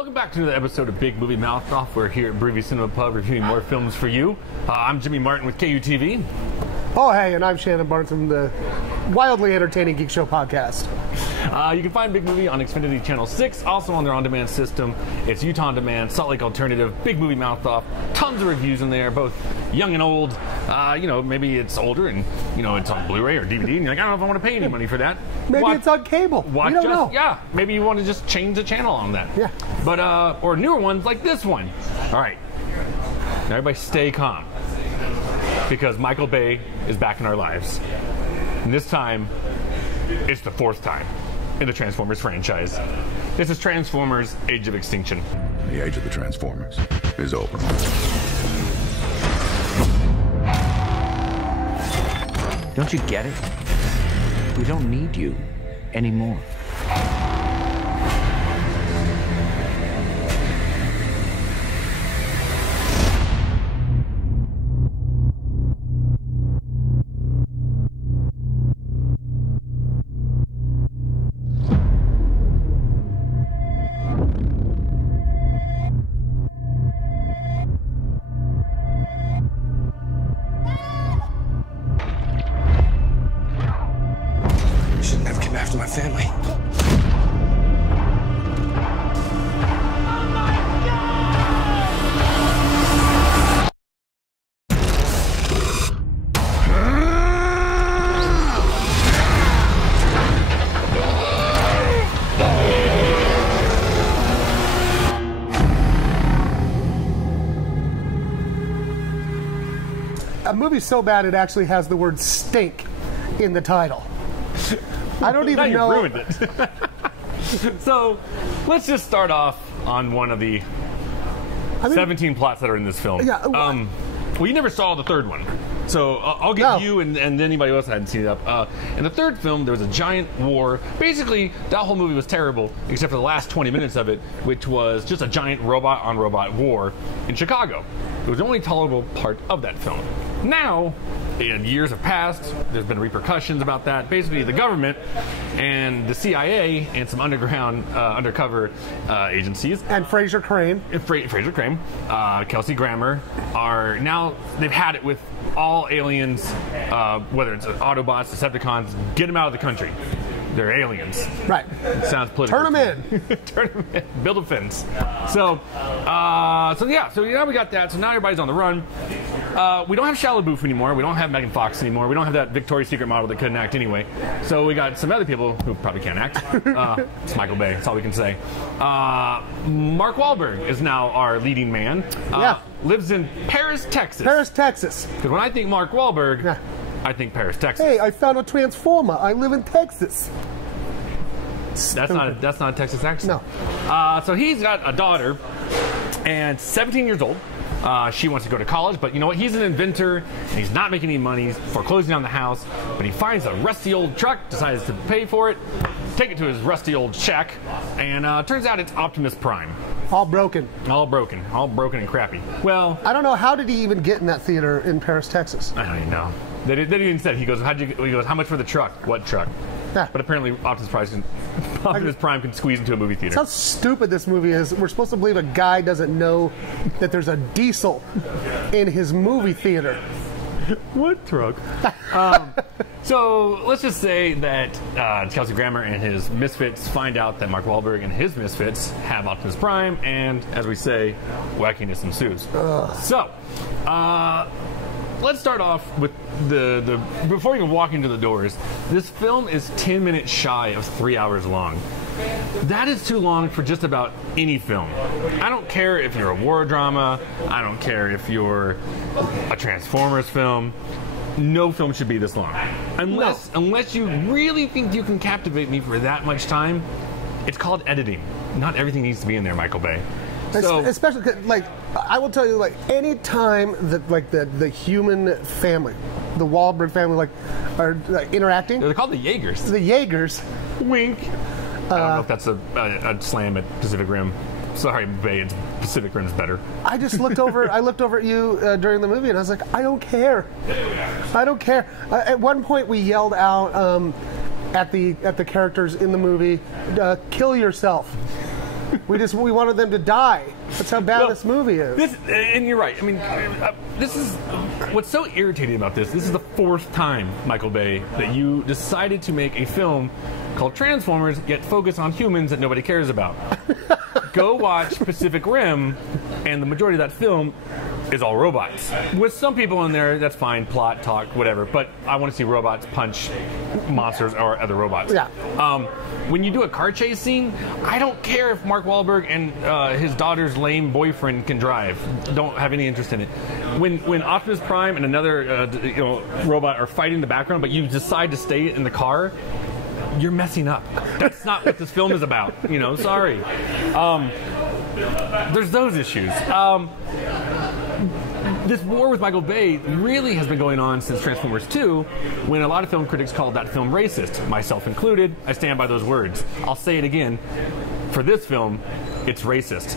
Welcome back to another episode of Big Movie Mouth Off. We're here at Breezy Cinema Pub reviewing more films for you. I'm Jimmy Martin with KUTV. Oh, hey, and I'm Shannon Barnson, the wildly entertaining Geekshow Podcast. You can find Big Movie on Xfinity Channel 6, also on their on-demand system. It's Utah On Demand, Salt Lake Alternative, Big Movie Mouth Off. Tons of reviews in there, both young and old. Maybe it's older and, it's on Blu-ray or DVD, and you're like, I don't know if I want to pay any money for that. Maybe it's on cable. We don't know. Yeah, maybe you want to just change the channel on that. Yeah. But, or newer ones like this one. All right. Now everybody stay calm, because Michael Bay is back in our lives. And this time, it's the fourth time in the Transformers franchise. This is Transformers: Age of Extinction. The age of the Transformers is over. Don't you get it? We don't need you anymore. After my family. A movie so bad it actually has the word stink in the title. I don't even know. Now you ruined it. So, let's just start off on one of the 17 plots that are in this film. Yeah. Well, you never saw the third one. So, I'll give you and anybody else that hadn't seen it up. In the third film, there was a giant war. Basically, that whole movie was terrible, except for the last 20 minutes of it, which was just a giant robot-on-robot war in Chicago. It was the only tolerable part of that film. Now, and years have passed, there's been repercussions about that. Basically, the government and the CIA and some undercover agencies. And Fraser Crane. Fraser Crane, Kelsey Grammer, are now, they've had it with all aliens, whether it's Autobots, Decepticons, get them out of the country. They're aliens. Right. It sounds political. Turn them in. Turn them in. Build a fence. So now we got that. So now everybody's on the run. We don't have Shia LaBeouf anymore. We don't have Megan Fox anymore. We don't have that Victoria's Secret model that couldn't act anyway. So we got some other people who probably can't act. It's Michael Bay. That's all we can say. Mark Wahlberg is now our leading man. Lives in Paris, Texas. Paris, Texas. Because when I think Mark Wahlberg, I think Paris, Texas. Hey, I found a Transformer. I live in Texas. That's not a Texas accent. No. So he's got a daughter, and 17 years old. She wants to go to college, but you know what? He's an inventor, and he's not making any money. He's foreclosing on the house, but he finds a rusty old truck, decides to pay for it, take it to his rusty old shack, and turns out it's Optimus Prime. All broken. All broken and crappy. Well, I don't know, how did he even get in that theater in Paris, Texas? I don't even know. They even said, he goes, how much for the truck? What truck? Yeah. But apparently Optimus Prime can squeeze into a movie theater. That's how stupid this movie is. We're supposed to believe a guy doesn't know that there's a diesel in his movie theater. What truck? So let's just say that Kelsey Grammer and his misfits find out that Mark Wahlberg and his misfits have Optimus Prime, and as we say, wackiness ensues. So let's start off with the before you walk into the doors. This film is 10 minutes shy of 3 hours long. That is too long for just about any film. I don't care if you're a war drama. I don't care if you're a Transformers film. No film should be this long. Unless you really think you can captivate me for that much time. It's called editing. Not everything needs to be in there, Michael Bay. So, especially, like, I will tell you, like, any time that, like, the human family, the Wahlberg family, are interacting. They're called the Jaegers. The Jaegers. Wink. I don't know if that's a slam at Pacific Rim. Sorry, Bay. Pacific Rim's better. I just looked over. I looked over at you during the movie, and I was like, I don't care. I don't care. At one point, we yelled out at the characters in the movie, "Kill yourself." We wanted them to die. That's how bad this movie is. And you're right. I mean, this is what's so irritating about this. This is the fourth time, Michael Bay, that you decided to make a film called Transformers, yet focus on humans that nobody cares about. Go watch Pacific Rim, and the majority of that film is all robots. With some people in there, that's fine, plot, talk, whatever, but I want to see robots punch monsters or other robots. Yeah. When you do a car chase scene, I don't care if Mark Wahlberg and his daughter's lame boyfriend can drive. Don't have any interest in it. When Optimus Prime and another robot are fighting in the background, but you decide to stay in the car, you're messing up. That's not what this film is about. Sorry. There's those issues. This war with Michael Bay really has been going on since Transformers 2, when a lot of film critics called that film racist, myself included. I stand by those words. I'll say it again. For this film, it's racist.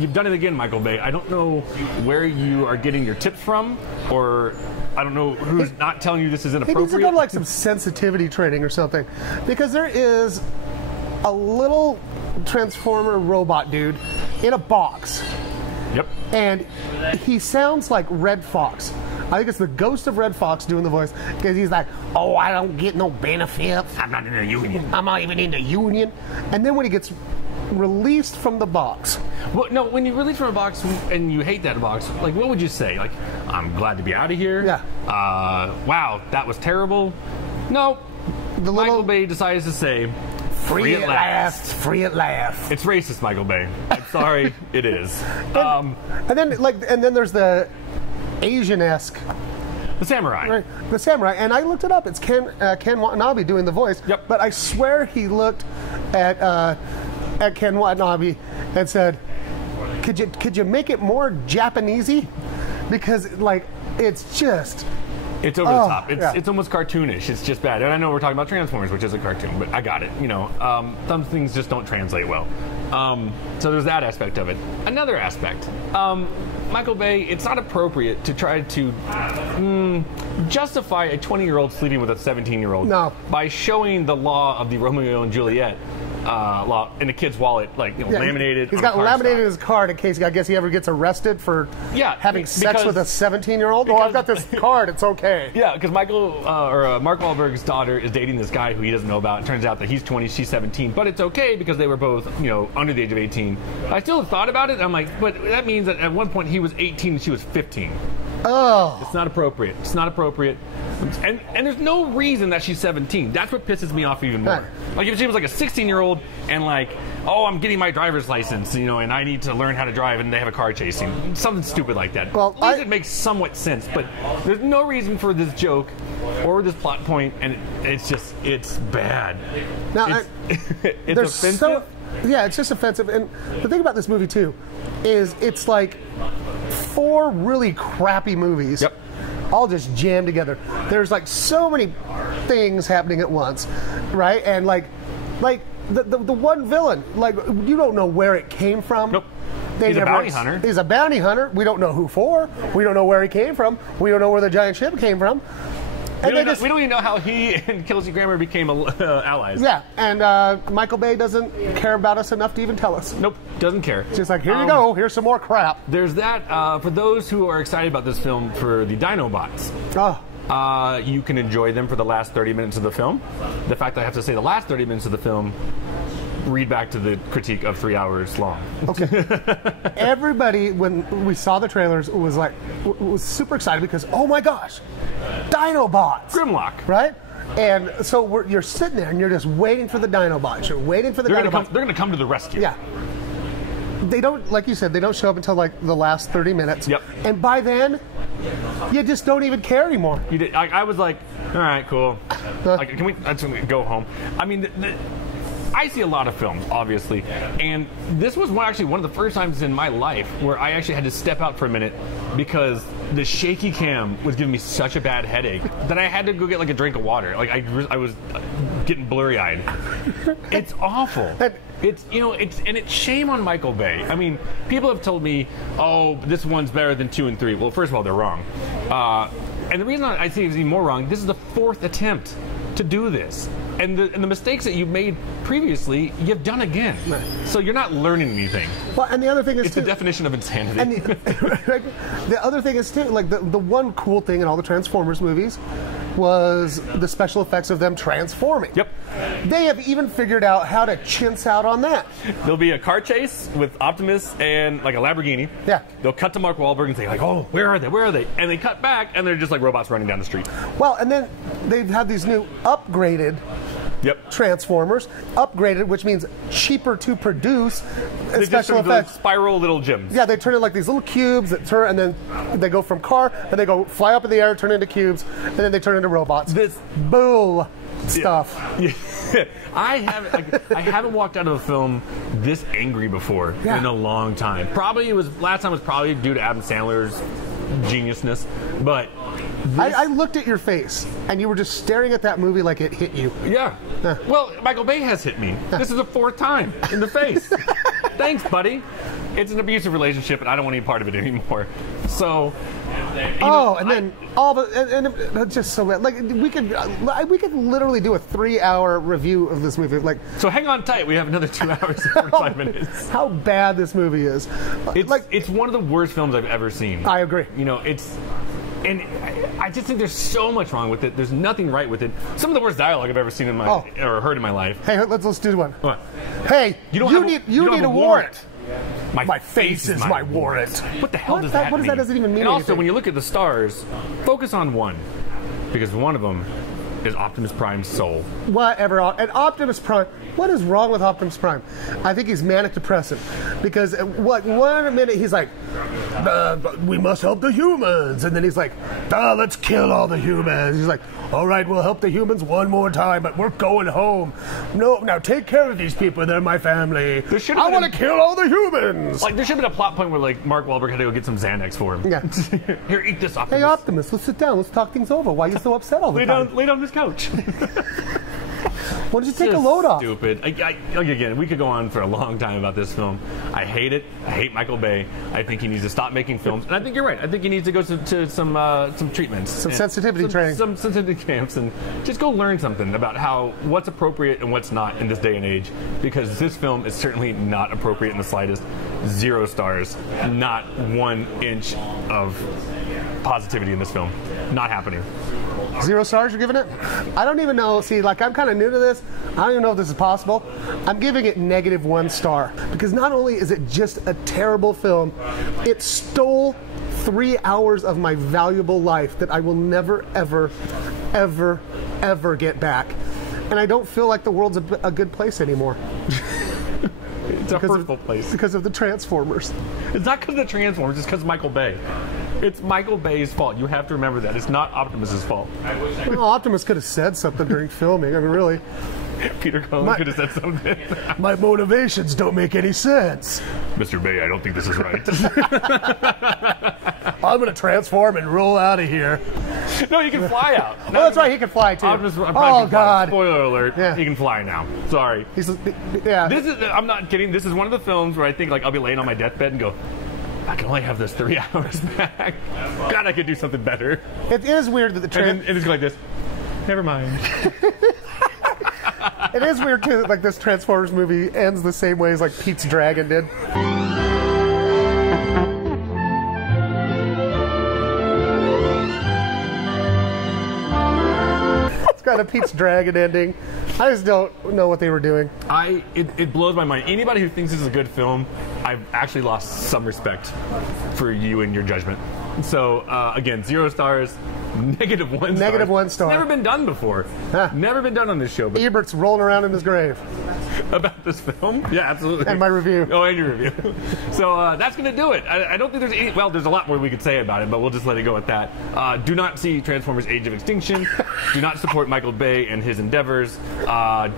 You've done it again, Michael Bay. I don't know where you are getting your tips from, or I don't know who's not telling you this is inappropriate. He needs to go to like some sensitivity training or something, because there is a little Transformer robot dude in a box. Yep. And he sounds like Red Fox. I think it's the ghost of Red Fox doing the voice, because he's like, oh, I don't get no benefits. I'm not in the union. I'm not even in the union. And then when he gets released from the box. Well, no, when you release from a box and you hate that box, like, what would you say? Like, I'm glad to be out of here. Yeah. Wow, that was terrible. No. Michael Bay decides to say, free at last. Free at last. It's racist, Michael Bay. I'm sorry, it is. And then there's the Asian-esque. The samurai. Right, the samurai. And I looked it up. It's Ken Watanabe doing the voice. Yep. But I swear he looked at Ken Watanabe and said, "Could you make it more Japanesey? Because it's just." It's over the top. It's almost cartoonish. It's just bad. And I know we're talking about Transformers, which is a cartoon, but I got it. Some things just don't translate well. So there's that aspect of it. Another aspect. Michael Bay, it's not appropriate to try to justify a 20-year-old sleeping with a 17-year-old by showing the law of the Romeo and Juliet law in a kid's wallet, laminated. He's got laminated his card in case, I guess, he ever gets arrested for having sex with a 17-year-old. Oh, I've got this card. It's okay. Yeah, because Mark Wahlberg's daughter is dating this guy who he doesn't know about. It turns out that he's 20, she's 17, but it's okay because they were both, under the age of 18. I still thought about it. I'm like, but that means that at one point he was 18 and she was 15. Oh. It's not appropriate. It's not appropriate. And there's no reason that she's 17. That's what pisses me off even more. Like if she was like a 16-year-old and I'm getting my driver's license, and I need to learn how to drive, and they have a car chasing. Something stupid like that. Well, at least it makes somewhat sense, but there's no reason for this joke or this plot point, and it's bad. Now, it's offensive. It's just offensive. And the thing about this movie, too, is it's like 4 really crappy movies. Yep. All just jammed together. There's so many things happening at once, right? And the one villain, you don't know where it came from. Nope. He's a bounty hunter. He's a bounty hunter. We don't know who for. We don't know where he came from. We don't know where the giant ship came from. We don't even know how he and Kelsey Grammer became allies. Yeah, and Michael Bay doesn't care about us enough to even tell us. Nope, doesn't care. It's just here you go, here's some more crap. There's that. For those who are excited about this film for the Dinobots, you can enjoy them for the last 30 minutes of the film. The fact that I have to say the last 30 minutes of the film, read back to the critique of 3 hours long. Okay. Everybody, when we saw the trailers, was super excited because, oh my gosh, Dinobots! Grimlock. Right? And so you're sitting there and you're just waiting for the Dinobots. You're waiting for the Dinobots. They're going to come to the rescue. Yeah. They don't, like you said, they don't show up until the last 30 minutes. Yep. And by then, you just don't even care anymore. I was like, all right, cool. Can we go home? I mean, I see a lot of films, obviously, and this was actually one of the first times in my life where I actually had to step out for a minute because the shaky cam was giving me such a bad headache that I had to go get a drink of water. I was getting blurry-eyed. It's awful. It's shame on Michael Bay. I mean, people have told me, oh, this one's better than 2 and 3. Well, first of all, they're wrong. And the reason I think it's even more wrong, this is the 4th attempt to do this. And the mistakes that you made previously, you've done again. Right. So you're not learning anything. Well, and the other thing is it's the definition of insanity. And the other thing is too, like the one cool thing in all the Transformers movies was the special effects of them transforming. Yep. They have even figured out how to chintz out on that. There'll be a car chase with Optimus and like a Lamborghini. Yeah. They'll cut to Mark Wahlberg and say like, oh, where are they? Where are they? And they cut back and they're just like robots running down the street. Well, and then they've had these new upgraded Transformers, upgraded, which means cheaper to produce. They special just effects. Spiral little gems. Yeah, they turn into like these little cubes that turn, and then they go from car, and they go fly up in the air, turn into cubes, and then they turn into robots. This bull stuff. Yeah. I haven't walked out of a film this angry before in a long time. Probably last time was probably due to Adam Sandler's geniusness, but I looked at your face, and you were just staring at that movie like it hit you. Yeah. Well, Michael Bay has hit me. This is the 4th time in the face. Thanks, buddy. It's an abusive relationship, and I don't want any part of it anymore. So. And it's just so bad. Like we could literally do a 3-hour review of this movie. Like, so hang on tight. We have another 2 hours and 45 minutes. How bad this movie is. It's one of the worst films I've ever seen. I agree. And I just think there's so much wrong with it. There's nothing right with it. Some of the worst dialogue I've ever seen in or heard in my life. Hey, let's do one. What? Hey, you need a warrant. My face is my warrant. What the hell does that mean? What does that doesn't even mean? And also, anything. when you look at the stars, focus on one, because one of them is Optimus Prime's soul. Whatever. And Optimus Prime, what is wrong with Optimus Prime? I think he's manic depressive. Because one minute he's like, we must help the humans. And then he's like, let's kill all the humans. He's like, all right, we'll help the humans one more time, but we're going home. No, now take care of these people. They're my family. I want to kill all the humans. Like, there should have been a plot point where, like, Mark Wahlberg had to go get some Xanax for him. Yeah. Here, eat this, Optimus. Hey, Optimus, let's sit down. Let's talk things over. Why are you so upset all the time? Lay down this couch. Why don't you take a load off? Stupid. Again, we could go on for a long time about this film. I hate it. I hate Michael Bay. I think he needs to stop making films. And I think you're right. I think he needs to go to some treatments. Some sensitivity training. Some sensitivity camps and just go learn something about what's appropriate and what's not in this day and age. Because this film is certainly not appropriate in the slightest. 0 stars. Not 1 inch of positivity in this film. Not happening. 0 stars you're giving it? I don't even know. See, like, I'm kind of new to this. I don't even know if this is possible. I'm giving it -1 star. Because not only is it just a terrible film, it stole 3 hours of my valuable life that I will never, ever, ever, ever get back. And I don't feel like the world's a good place anymore. It's a hurtful place. Because of the Transformers. It's not because of the Transformers, it's because of Michael Bay. It's Michael Bay's fault. You have to remember that. It's not Optimus's fault. Well, Optimus could have said something during filming. I mean, really. Peter Cullen could have said something. My motivations don't make any sense. Mr. Bay, I don't think this is right. I'm going to transform and roll out of here. No, he can fly out. Oh, that's right. He can fly, too. Optimus Prime God. Fly. Spoiler alert. Yeah. He can fly now. Sorry. Yeah. I'm not kidding. This is one of the films where I think, like, I'll be laying on my deathbed and go, I can only have this 3 hours back. God, I could do something better. It is weird that the and it's like this. Never mind. It is weird too that, like, this Transformers movie ends the same way as, like, Pete's Dragon did. It's got a Pete's Dragon ending. I just don't know what they were doing. It blows my mind. Anybody who thinks this is a good film, I've actually lost some respect for you and your judgment. So, again, 0 stars, -1 star. -1 star. It's never been done before. Huh. Never been done on this show. But Ebert's rolling around in his grave. About this film? Yeah, absolutely. And my review. Oh, and your review. So that's going to do it. I don't think there's any... Well, there's a lot more we could say about it, but we'll just let it go at that. Do not see Transformers Age of Extinction. Do not support Michael Bay and his endeavors.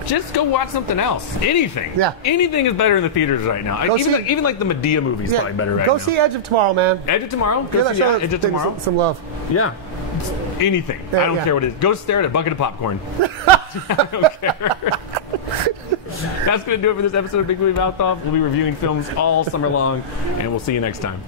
Just go watch something else. Anything. Yeah. Anything is better in the theaters right now. Even like the Medea movies probably better right now. Go see Edge of Tomorrow, man. Edge of Tomorrow? Give that show Edge of Tomorrow? some love. Yeah. Anything. I don't care what it is. Go stare at a bucket of popcorn. I don't care. That's going to do it for this episode of Big Movie Mouth Off. We'll be reviewing films all summer long, and we'll see you next time.